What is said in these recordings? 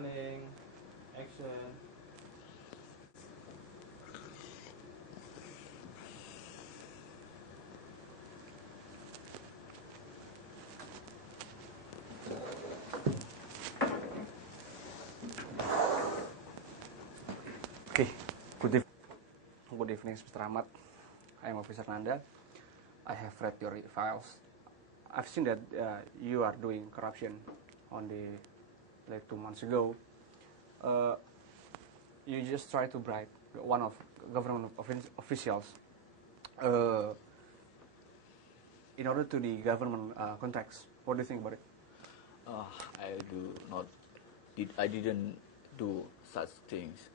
running, action. Okay, good evening, Mr. Ahmad. I am Officer Nanda. I have read your files. I've seen that you are doing corruption on the like 2 months ago. You just try to bribe one of government officials in order to the government context. What do you think about it? I didn't do such things.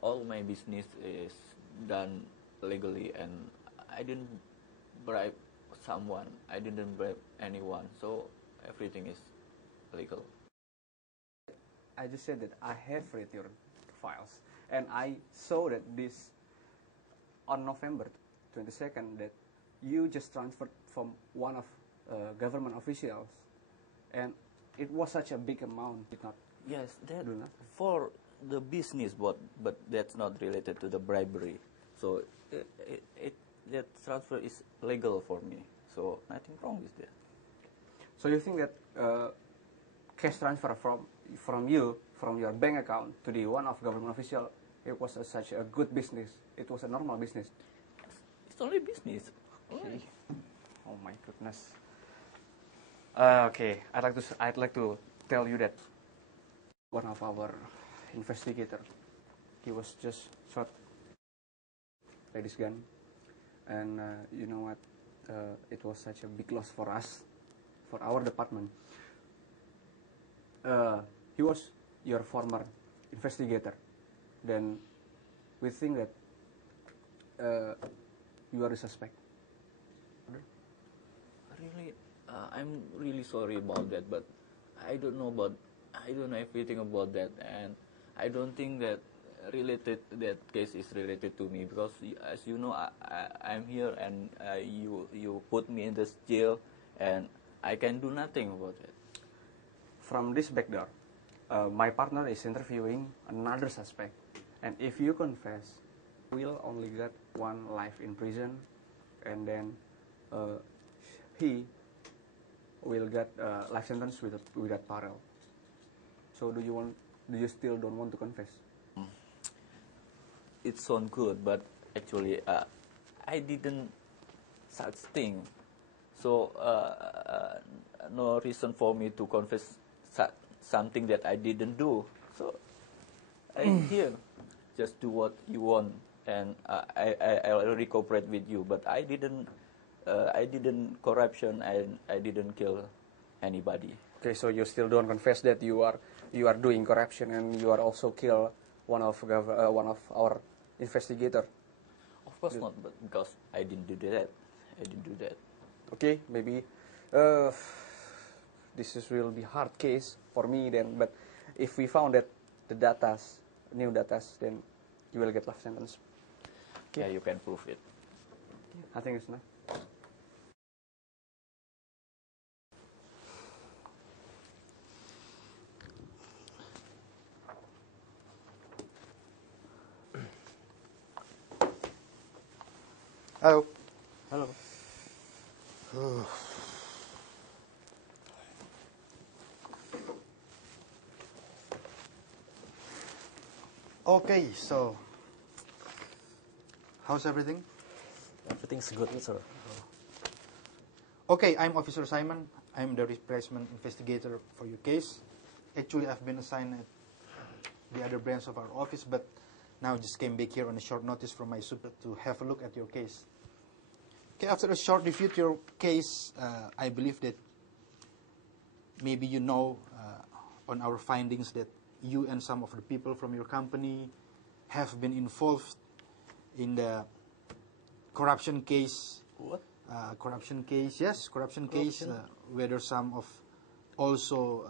All my business is done legally, and I didn't bribe someone. I didn't bribe anyone, so everything is legal. I just said that I have read your files, and I saw that this on November 22nd that you just transferred from one of government officials, and it was such a big amount. Did not Yes, that do nothing. for the business, but that's not related to the bribery. So that transfer is legal for me. So nothing wrong with that. So you think that cash transfer from your bank account to the one of government official, it was such a good business. It was a normal business. It's only business. Okay. Oh my goodness. Okay, I'd like to tell you that one of our investigator, he was just shot by this gun, and you know what? It was such a big loss for us, for our department. He was your former investigator. Then we think that you are the suspect. Really, I'm really sorry about that, but I don't know everything about that, and I don't think that that case is related to me, because as you know, I'm here, and you put me in this jail, and I can do nothing about it. From this back door, my partner is interviewing another suspect, and if you confess, we'll only get 1 life in prison, and then he will get life sentence without parole. So do you still don't want to confess? It sounds good, but actually I didn't such thing, so no reason for me to confess something that I didn't do. So I'm here, just do what you want, and I already cooperate with you, but I didn't corruption, and I didn't kill anybody. Okay, so you still don't confess that you are doing corruption, and you are also kill one of our investigator. Of course not, but because I didn't do that. Okay, maybe this will be hard case for me then. But if we found that the new data, then you will get life sentence. Okay. Yeah, you can prove it. I think it's enough. Hello. Hello. Okay, so how's everything? Everything's good, sir. Okay, I'm Officer Simon. I'm the replacement investigator for your case. Actually, I've been assigned at the other branch of our office, but now just came back here on a short notice from my super to have a look at your case. Okay, after a short review of your case, I believe that maybe you know on our findings that you and some of the people from your company have been involved in the corruption case. What? Corruption case, yes, corruption case, whether some of also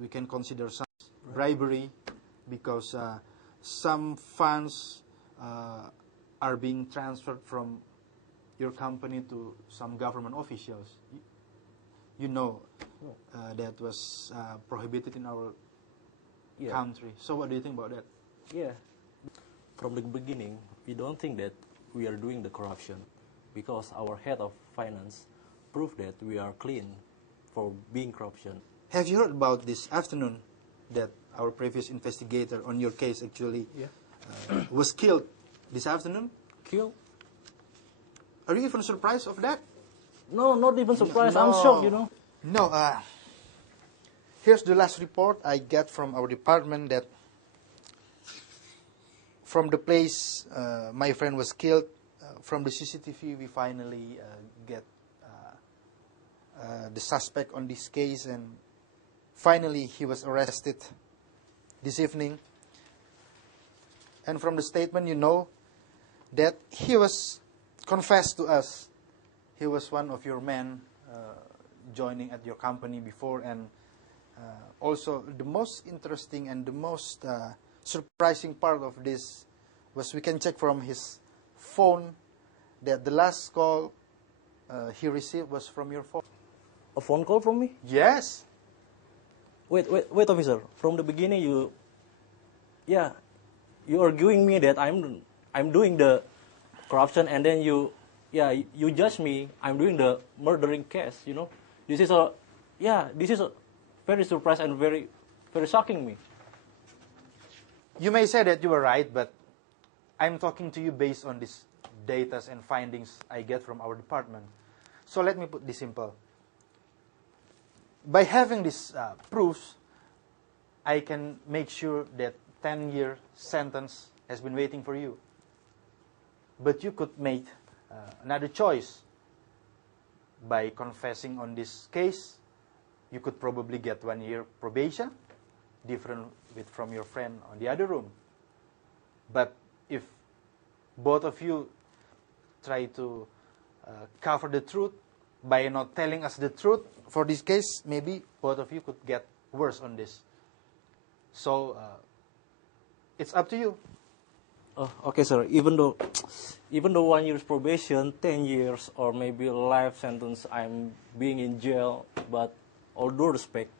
we can consider some bribery, because some funds are being transferred from your company to some government officials. You know that was prohibited in our Yeah. country. So what do you think about that? Yeah. From the beginning, we don't think that we are doing the corruption because our head of finance proved that we are clean for being corruption. Have you heard about this afternoon that our previous investigator on your case actually was killed this afternoon? Kill? Are you even surprised of that? No, not even surprised. I'm No. shocked, you know. No, here's the last report I get from our department that from the place my friend was killed, from the CCTV we finally get the suspect on this case, and finally he was arrested this evening. And from the statement you know that he was confessed to us. He was one of your men joining at your company before, and also the most interesting and the most surprising part of this was we can check from his phone that the last call he received was from your phone. A phone call from me? Yes. Wait, officer. From the beginning, you arguing me that I'm doing the corruption, and then you judge me. I'm doing the murdering case. You know, this is a very surprise and very shocking me. You may say that you were right, but I'm talking to you based on these data and findings I get from our department. So let me put this simple. By having these proofs, I can make sure that 10-year sentence has been waiting for you. But you could make another choice. By confessing on this case, you could probably get 1 year probation, different from your friend on the other room. But if both of you try to cover the truth by not telling us the truth for this case, maybe both of you could get worse on this. So it's up to you. Oh, okay, sir. Even though 1 year's probation, 10 years, or maybe a life sentence, I'm being in jail. But all due respect,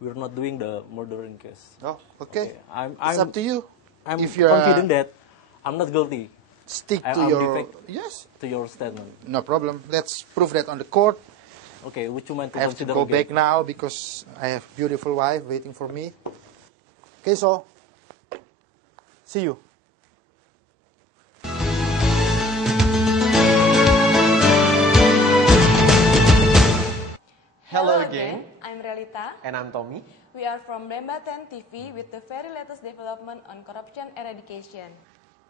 we're not doing the murdering case. Oh, okay. It's up to you. I'm If you're confident that I'm not guilty. Stick to I'm your defect to your statement. No problem. Let's prove that on the court. Okay, would you mind to I have to consider go again? back now because I have a beautiful wife waiting for me. Okay, so see you. Hello again. I'm Relita. And I'm Tommy. We are from Blemba 10 TV with the very latest development on corruption eradication.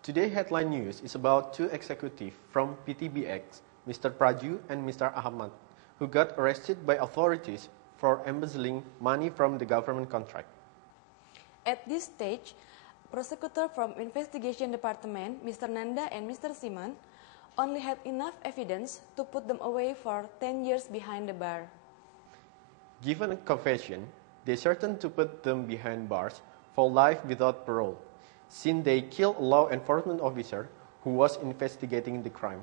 Today headline news is about two executives from PTBX, Mr. Praju and Mr. Ahmad, who got arrested by authorities for embezzling money from the government contract. At this stage, prosecutor from investigation department, Mr. Nanda and Mr. Simon, only had enough evidence to put them away for 10 years behind the bar. Given a confession, they threatened to put them behind bars for life without parole, since they killed a law enforcement officer who was investigating the crime.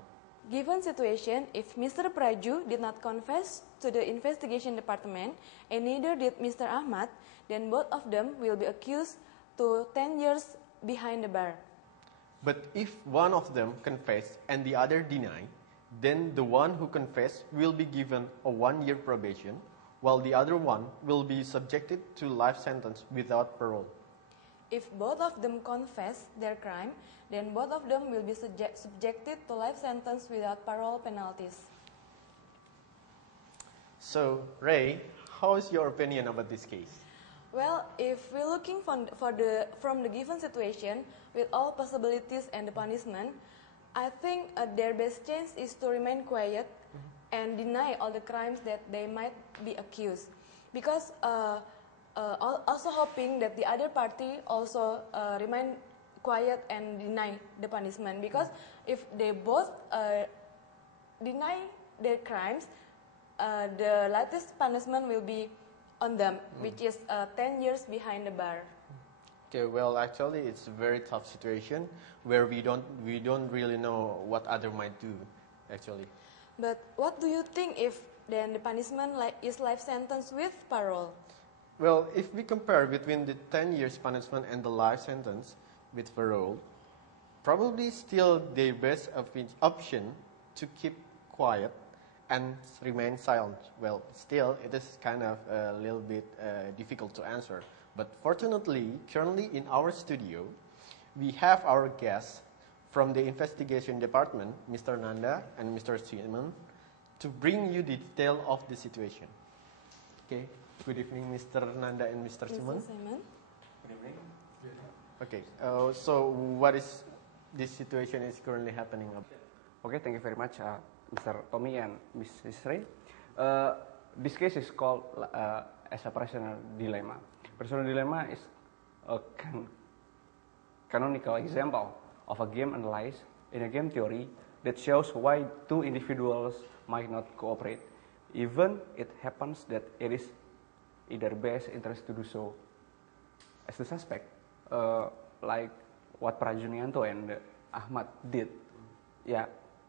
Given situation, if Mr. Praju did not confess to the investigation department and neither did Mr. Ahmad, then both of them will be accused to 10 years behind the bar. But if one of them confessed and the other denied, then the one who confessed will be given a 1 year probation, while the other one will be subjected to life sentence without parole. If both of them confess their crime, then both of them will be subjected to life sentence without parole penalties. So, Ray, how is your opinion about this case? Well, if we're looking from the given situation, with all possibilities and the punishment, I think their best chance is to remain quiet and deny all the crimes that they might be accused. Because also hoping that the other party also remain quiet and deny the punishment. Because if they both deny their crimes, the latest punishment will be on them, which is 10 years behind the bar. Okay, well, actually, it's a very tough situation where we don't really know what other might do, actually. But what do you think if then the punishment is life sentence with parole? Well, if we compare between the 10 years punishment and the life sentence with parole, probably still the best option to keep quiet and remain silent. Well, still it is kind of a little bit difficult to answer. But fortunately, currently in our studio, we have our guests from the investigation department, Mr. Nanda and Mr. Simon, to bring you the detail of the situation. Okay, good evening, Mr. Nanda and Mr. Simon. Simon. Good evening. Okay, so what is this situation is currently happening? Okay, thank you very much, Mr. Tommy and Mrs. Ray. This case is called as a prisoner dilemma. Prisoner dilemma is a canonical example of a game analysis in a game theory that shows why two individuals might not cooperate, even it happens that it is in their best interest to do so. As the suspect, like what Prajunianto and Ahmad did, yeah,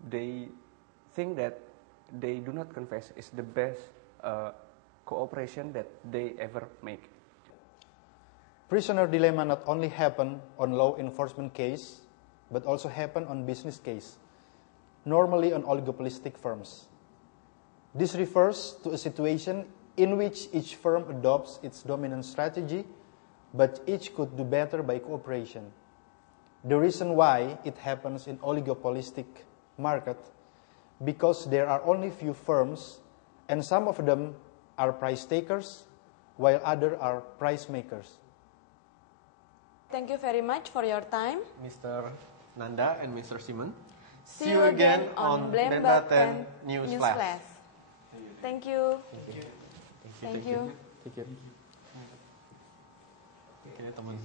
they think that they do not confess is the best cooperation that they ever make. Prisoner dilemma not only happen on law enforcement case, but also happen on business case, normally on oligopolistic firms. This refers to a situation in which each firm adopts its dominant strategy, but each could do better by cooperation. The reason why it happens in oligopolistic market, because there are only few firms, and some of them are price takers, while others are price makers. Thank you very much for your time. Mr. Nanda and Mr. Simon. See you again on Blemba 10 News Flash. Flash. Thank you. Thank you. Thank you. Oke, teman.